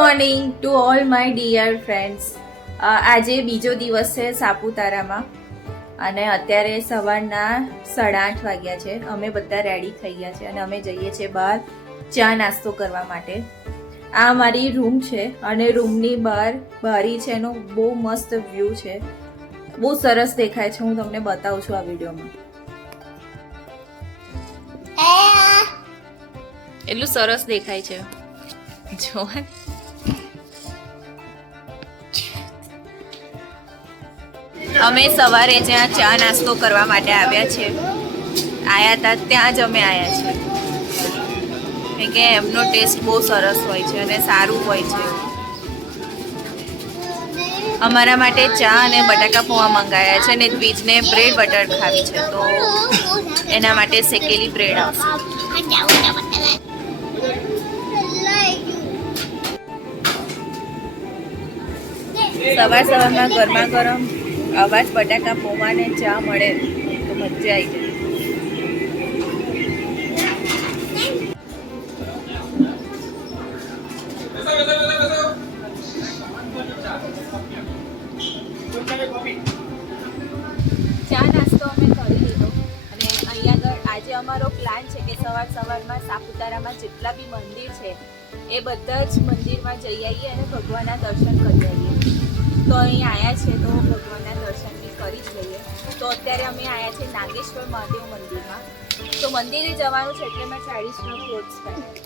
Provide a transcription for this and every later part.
Morning to all my dear friends. આજે બીજો દિવસ છે સાપુતારામાં અને અત્યારે સવારના 8:30 વાગ્યા છે. અમે બધા રેડી થઈ ગયા છે અને અમે જઈએ છીએ બહાર ચા નાસ્તો કરવા માટે. આ મારી રૂમ છે અને રૂમની બહાર બારી છે, એનો બહુ મસ્ત વ્યૂ છે, બહુ સરસ દેખાય છે. હું તમને બતાવું છું આ વિડીયોમાં. એટલું સરસ દેખાય છે જો. અમે સવારે જ્યાં ચા નાસ્તો કરવા માટે આવ્યા છે, હતા ત્યાં જ અમે આવ્યા છીએ, કેમ કે એમનો ટેસ્ટ બહુ સરસ હોય છે અને સારું હોય છે. અમારા માટે ચા અને બટાકા પૌવા મંગાવ્યા છે અને દ્વિજને બ્રેડ બટર ખાવી છે, તો એના માટે શેકેલી બ્રેડ આવશે. સવાર સવારમાં ગરમા ગરમ આવા જ બટાકા પૌવા ને ચા મળે તો મજા આવી જાય. ચા નાસ્તો અમે કરી લીધો અને અહીંયા આગળ આજે અમારો પ્લાન છે કે સવારમાં સાપુતારામાં જેટલા બી મંદિર છે એ બધા જ મંદિરમાં જઈ આવીએ અને ભગવાનના દર્શન કરી આવીએ. તો અહીં આવ્યા છે તો ભગવાનના દર્શન બી કરી જ લઈએ. તો અત્યારે અમે આવ્યા છે નાગેશ્વર મહાદેવ મંદિરમાં. તો મંદિરે જવાનું છે એટલે મેં ટ્રેડિશનલ ક્લોથ્સ પહેર્યા.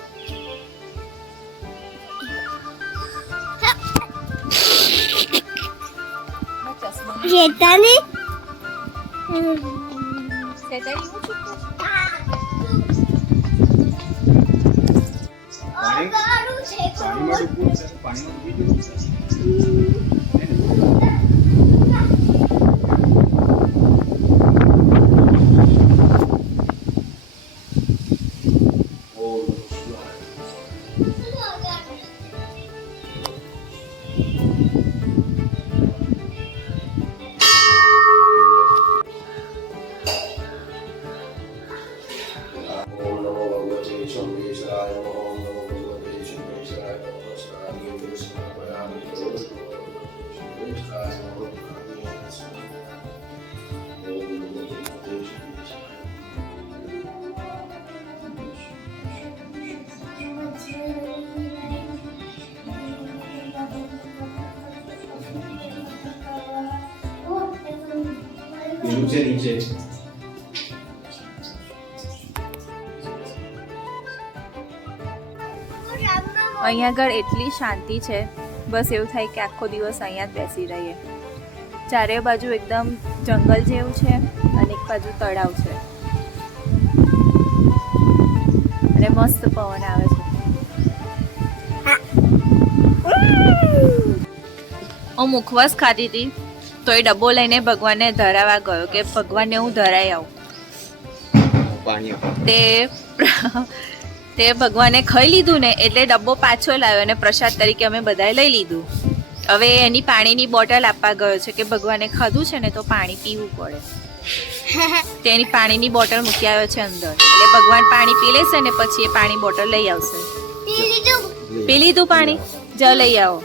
નીચે અહીંયા આગળ એટલી શાંતિ છે, બસ એવું થાય કે આખો દિવસ અહીંયા જ બેસી રહીએ. ચારે બાજુ એકદમ જંગલ જેવું છે અને એક બાજુ તળાવ છે અને મસ્ત પવન આવે છે. હું મુખવાસ ખાધી હતી તો એ ડબ્બો લઈને ભગવાનને ધરાવવા ગયો કે ભગવાનને હું ધરાઈ આવું. તે ભગવાને ખાઈ લીધું ને એટલે ડબ્બો પાછો લાવ્યો અને પ્રસાદ તરીકે અમે બધાએ લઈ લીધું. હવે એની પાણીની બોટલ આપવા ગયો છે કે ભગવાને ખાધું છે ને તો પાણી પીવું પડે. તેની પાણીની બોટલ મૂકી આવ્યો છે અંદર, એટલે ભગવાન પાણી પી લેશે ને પછી એ પાણી બોટલ લઈ આવશે. પી લીધું પાણી? જાઓ લઈ આવો.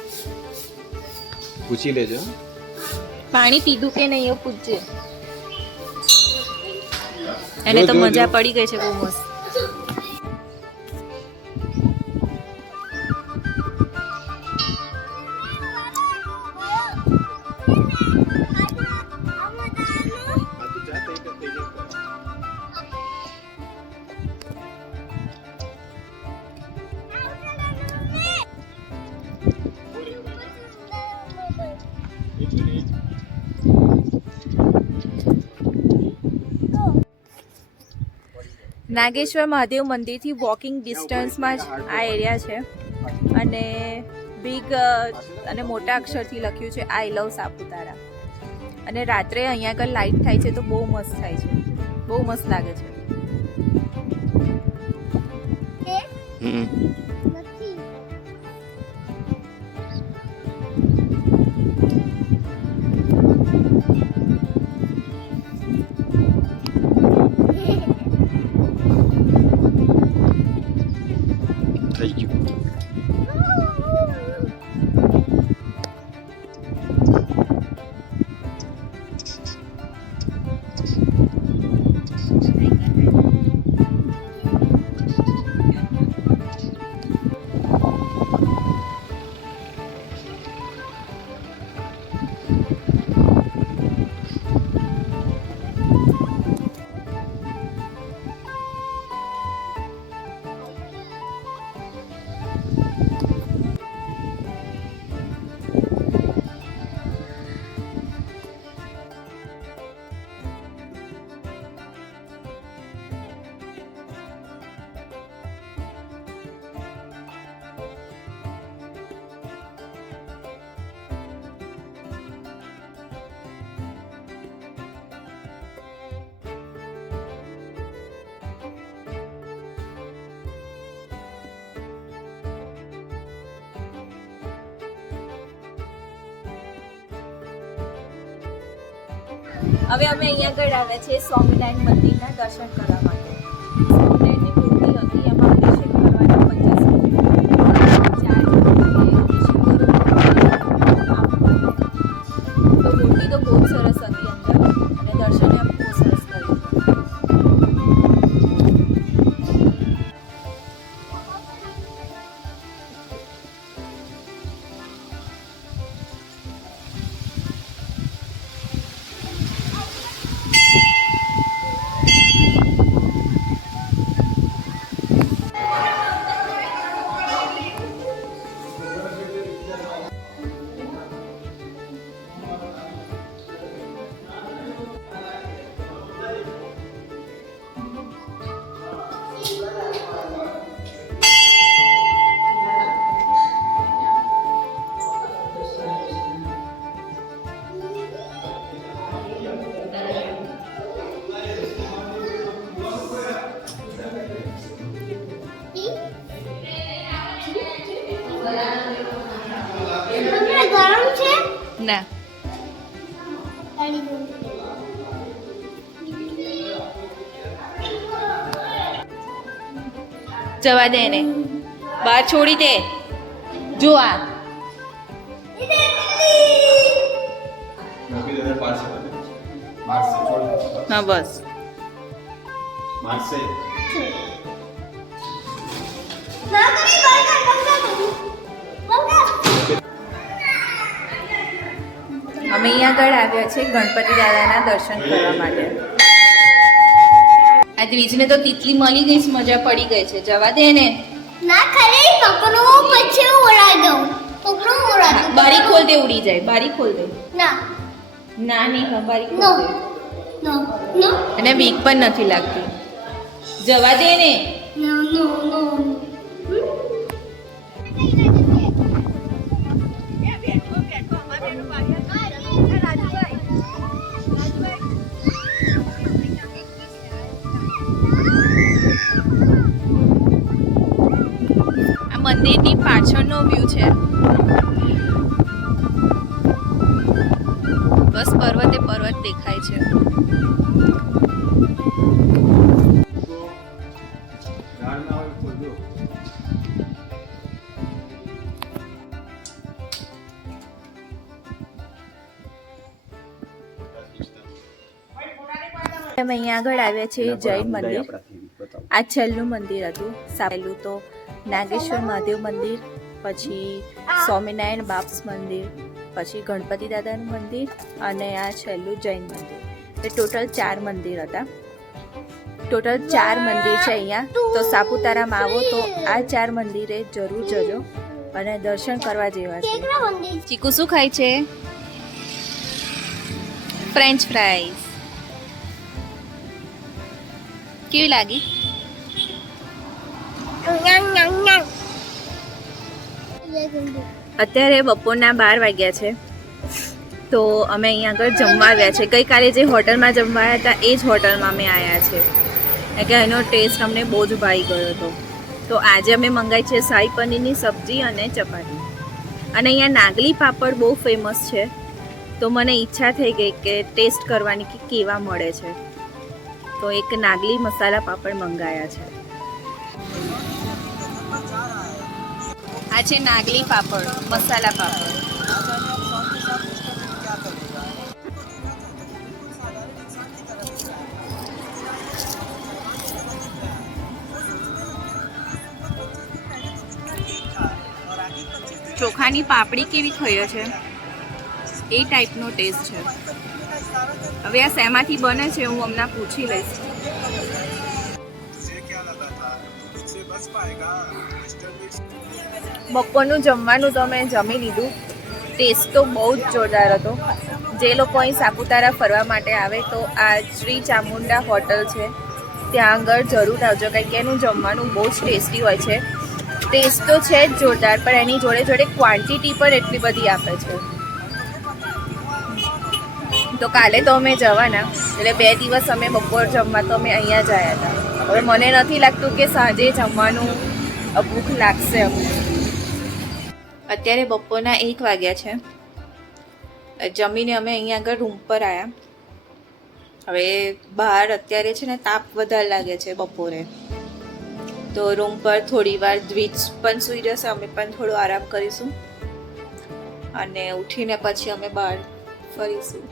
પૂછી લેજો પાણી પીધું કે નહીં એવું પૂછજે. એને તો મજા પડી ગઈ છે બહુ મસ્ત. નાગેશ્વર મહાદેવ મંદિરથી વોકિંગ ડિસ્ટન્સમાં જ આ એરિયા છે અને બિગ અને મોટા અક્ષરથી લખ્યું છે આઈ લવ સાપુતારા. અને રાત્રે અહીંયા આગળ લાઇટ થાય છે તો બહુ મસ્ત થાય છે, બહુ મસ્ત લાગે છે. હવે અમે અહીંયા આગળ આવ્યા છીએ સ્વામિનારાયણ મંદિરના દર્શન કરવા માટે. સ્વામિનારાયણની મૂર્તિ હતી, એમાં અભિષેક કરવાના 50 ચાર્જ તો મૂર્તિ તો બહુ સરસ હતી અંદર અને દર્શન એમ બહુ સરસ કર્યું. ના જવા દે ને, બહાર છોડી દે. જો આ હા બસ અમે અહીંયા આગળ આવ્યા છે ગણપતિ દાદાના દર્શન કરવા માટે. આ દ્વિજને તો તિતલી મળી ગઈ છે, મજા પડી ગઈ છે. જવા દે ને. ના ખાલી પકડો પછી ઉડાઈ દઉં. પકડો ઉડાઈ દઉં. બારી ખોલ દે, ઉડી જાય. બારી ખોલ દે. ના ના નહીં, બારી નો ખોલ દે. નો નો અને બીક પણ નથી લાગતી. જવા દે ને. નો નો નો આ મંદિરની પાછળનો વ્યૂ છે. બસ પર્વતે પર્વત દેખાય છે. અમે અહીંયા આગળ આવ્યા છીએ જૈન મંદિર. આ છેલ્લું મંદિર હતું. પહેલું તો નાગેશ્વર મહાદેવ મંદિર, પછી સ્વામિનારાયણ બાપ્સ મંદિર, પછી ગણપતિ દાદાનું મંદિર અને આ છેલ્લું જૈન મંદિર. એ ટોટલ 4 મંદિર હતા. ટોટલ 4 મંદિર છે અહીંયા. તો સાપુતારામાં આવો તો આ 4 મંદિરે જરૂર જજો અને દર્શન કરવા જેવા છે. ચીકુ શું ખાય છે? French fries. કેવી લાગી? અત્યારે બપોરના 12 વાગ્યા છે. તો અમે અહીંયા આગળ જમવા આવ્યા છે. ગઈકાલે જે હોટલમાં જમવા આવ્યા હતા એ જ હોટલમાં અમે આવ્યા છે. કે એનો ટેસ્ટ અમને બહુ જ ભાવી ગયો હતો. તો આજે અમે મંગાવી છે શાહી પનીરની સબ્જી અને ચપાટી. અને અહીંયા નાગલી પાપડ બહુ ફેમસ છે. તો મને ઈચ્છા થઈ ગઈ કે ટેસ્ટ કરવાની કે કેવા મળે છે. તો એક નાગલી મસાલા પાપડ મંગાયા છે. આ છે નાગલી પાપડ, મસાલા પાપડ. ચોખાની પાપડી કેવી થયો છે એ ટાઈપનો ટેસ્ટ છે. હવે આ શેમાંથી બને છે હું હમણાં પૂછી લઈશ. બપોરનું જમવાનું તો મેં જમી લીધું. ટેસ્ટ તો બહુ જ જોરદાર હતો. જે લોકો અહીં સાપુતારા ફરવા માટે આવે તો આ શ્રી ચામુંડા હોટલ છે ત્યાં આગળ જરૂર આવજો, કારણ કે એનું જમવાનું બહુ જ ટેસ્ટી હોય છે. ટેસ્ટ તો છે જ જોરદાર, પણ એની જોડે જોડે ક્વોન્ટિટી પણ એટલી બધી આપે છે. તો કાલે તો અમે જવાના, એટલે 2 દિવસ અમે બપોર જમવા તો અમે અહીંયા જ આવ્યા હતા. હવે મને નથી લાગતું કે સાંજે જમવાનું ભૂખ લાગશે અમને. અત્યારે બપોરના 1 વાગ્યા છે. જમીને અમે અહીંયા આગળ રૂમ પર આવ્યા. હવે બહાર અત્યારે છે ને તાપ વધારે લાગે છે બપોરે, તો રૂમ પર થોડી વાર દ્વિજ પણ સૂઈ જશે, અમે પણ થોડો આરામ કરીશું અને ઉઠીને પછી અમે બહાર ફરીશું.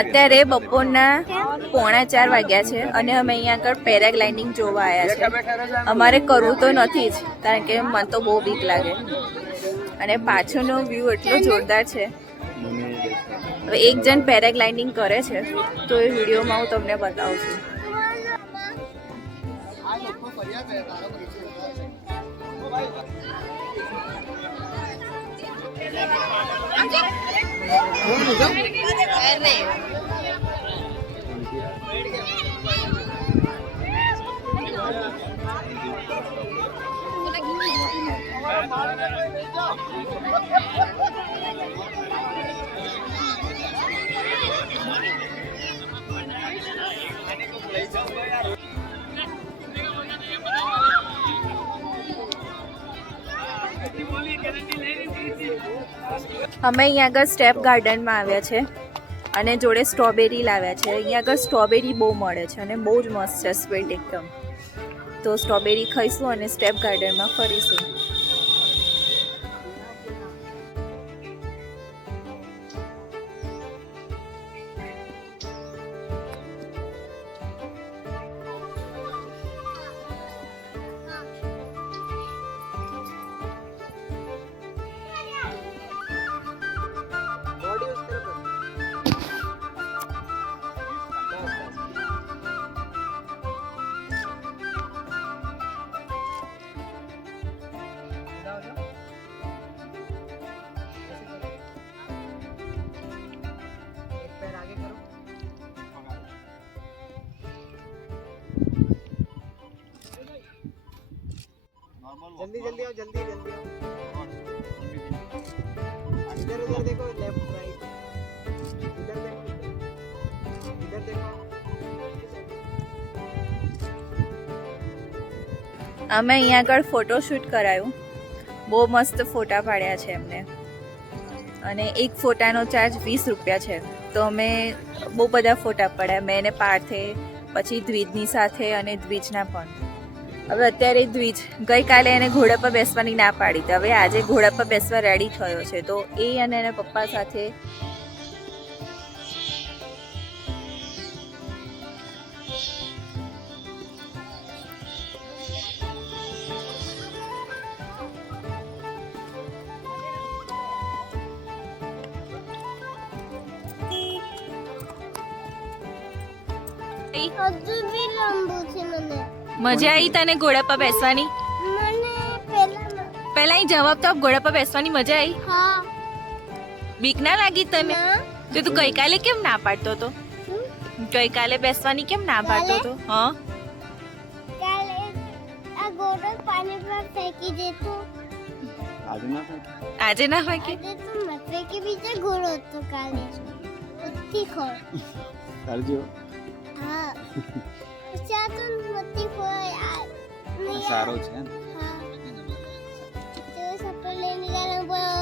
અત્યારે બપોરના 3:45 વાગ્યા છે અને અમે અહીંયા આગળ પેરાગ્લાઇડિંગ જોવા આવ્યા છે. અમારે કરવું તો નથી જ, કારણ કે મને તો બહુ બીક લાગે અને પાછળનો વ્યૂ એટલો જોરદાર છે. હવે એક જણ પેરાગ્લાઇડિંગ કરે છે તો એ વિડીયોમાં હું તમને બતાવું છું. અમે અહીંયા આગળ સ્ટેપ ગાર્ડનમાં આવ્યા છે અને જોડે સ્ટ્રોબેરી લાવ્યા છે. અહીંયા આગળ સ્ટ્રોબેરી બહુ મળે છે અને બહુ જ મસ્ત છે, સ્વીટ એકદમ. તો સ્ટ્રોબેરી ખાઈશું અને સ્ટેપ ગાર્ડનમાં ફરીશું. जल्दी जल्दी आओ, जल्दी जल्दी आओ. इधर उधर देखो, लेफ्ट राइट. इधर देखो, इधर देखो. અમે અહીંયા આગળ ફોટોશૂટ કરાયું. બહુ મસ્ત ફોટા પાડ્યા છે એમને અને એક ફોટાનો ચાર્જ 20 રૂપિયા છે. તો અમે બહુ બધા ફોટા પાડ્યા, મેં ને પાર્થે, પછી દ્વિજની સાથે અને દ્વિજના પણ. હવે અત્યારે દ્વિજ ગઈકાલે એને ઘોડા પર બેસવાની ના પાડી હતી, હવે આજે ઘોડા પર બેસવા રેડી થયો છે. તો એ અને એના પપ્પા સાથે હજુ બી લાંબુ છે મને. મજા આવી તને ઘોડા પર બેસવાની? મને પહેલા અહીં જવાબ તો આપ, ઘોડા પર બેસવાની મજા આવી? હા. બીક ના લાગી તને? તો તું ગઈકાલે કેમ ના પાડતો હતો? ગઈકાલે બેસવાની કેમ ના પાડતો હતો? હા, કાલે આ ઘોડો પાણી પર ફેંકી દેતો. આજે ના હોય કે? આજે તો મત ફેંકી, બીજો ઘોડો હતો કાલે. મત્તી ખોર. કરજો. હા. ચા તો મત્તી ખોર. સારો છે. હા. તો સપર લઈને ગયા.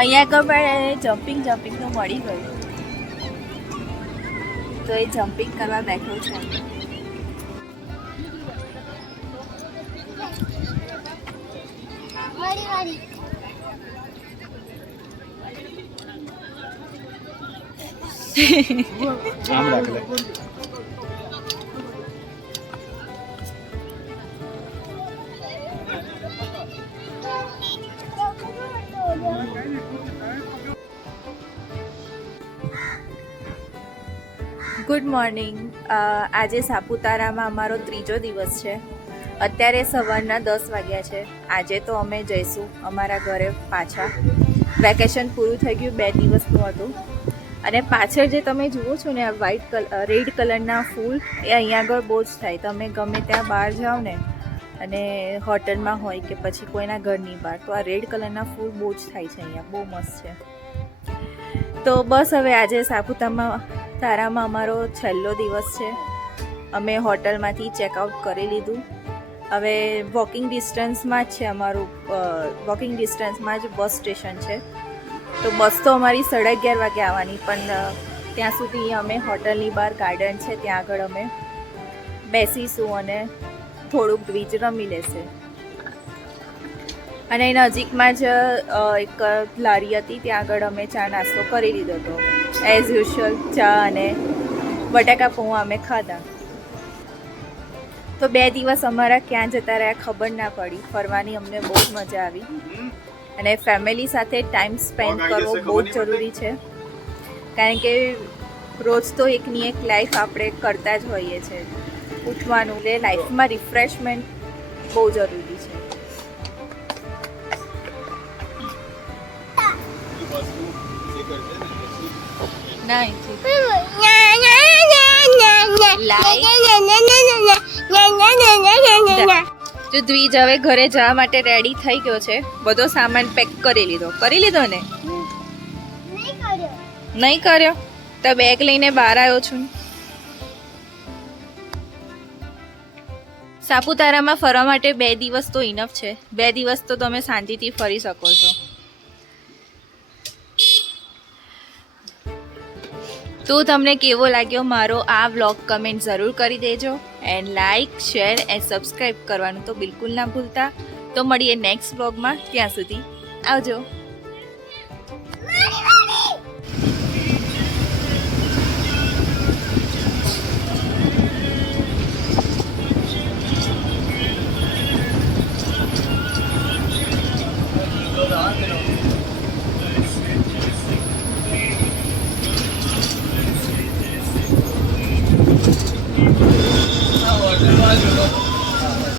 અહીંયા આગળ જમ્પિંગ તો મળી ગયું, તો એ જમ્પિંગ કરવા બેઠો છે. વાળી વાળી. આમ રાખ લે. Good morning. આજે સાપુતારામાં અમારો ત્રીજો દિવસ છે. અત્યારે સવારના 10 વાગ્યા છે. આજે તો અમે જઈશું અમારા ઘરે પાછા વેકેશન પૂરું થઈ ગયું, 2 દિવસનું હતું. અને પાછળ જે તમે જુઓ છો ને આ વ્હાઈટ રેડ કલરના ફૂલ, એ અહીંયા આગળ બહુ જ થાય. તમે ગમે ત્યાં બહાર જાઓ ને અને હોટલમાં હોય કે પછી કોઈના ઘરની બહાર, તો આ રેડ કલરના ફૂલ બહુ જ થાય છે અહીંયા, બહુ મસ્ત છે. તો બસ હવે આજે સાપુતારામાં અમારો છેલ્લો દિવસ છે. અમે હોટલમાંથી ચેકઆઉટ કરી લીધું. હવે વોકિંગ ડિસ્ટન્સમાં જ છે અમારું, વોકિંગ ડિસ્ટન્સમાં જ બસ સ્ટેશન છે. તો બસ તો અમારી 11:30 વાગે આવવાની, પણ ત્યાં સુધી અમે હોટલની બહાર ગાર્ડન છે ત્યાં આગળ અમે બેસીશું અને થોડુંક બ્રિજ રમી લેશે. અને નજીકમાં જ એક લારી હતી, ત્યાં આગળ અમે ચા નાસ્તો કરી લીધો હતો. એઝ યુઝ્યુઅલ ચા અને બટાકા પૌવા અમે ખાધા. તો 2 દિવસ અમારા ક્યાં જતા રહ્યા ખબર ના પડી. ફરવાની અમને બહુ જ મજા આવી અને ફેમિલી સાથે ટાઈમ સ્પેન્ડ કરવો બહુ જ જરૂરી છે, કારણ કે રોજ તો એકની એક લાઈફ આપણે કરતા જ હોઈએ છીએ. ઉઠવાનું લે, લાઈફમાં રિફ્રેશમેન્ટ બહુ જરૂરી છે. જો દ્વિજ હવે ઘરે જવા માટે રેડી થઈ ગયો છે. બધો સામાન પેક કરી લીધો ને? નહીં કર્યો. નહીં કર્યો તો બેગ લઈને બહાર આવ્યો છું. સાપુતારામાં ફરવા માટે 2 દિવસ તો ઇનફ છે. 2 દિવસ તો તમે શાંતિથી ફરી શકો છો. તો તમને કેવો લાગ્યો મારો આ વ્લોગ કમેન્ટ જરૂર કરી દેજો. And like, share and subscribe કરવાનું તો બિલકુલ ના ભૂલતા. તો મળીએ નેક્સ્ટ વ્લોગમાં. ત્યાં સુધી આવજો. વાહ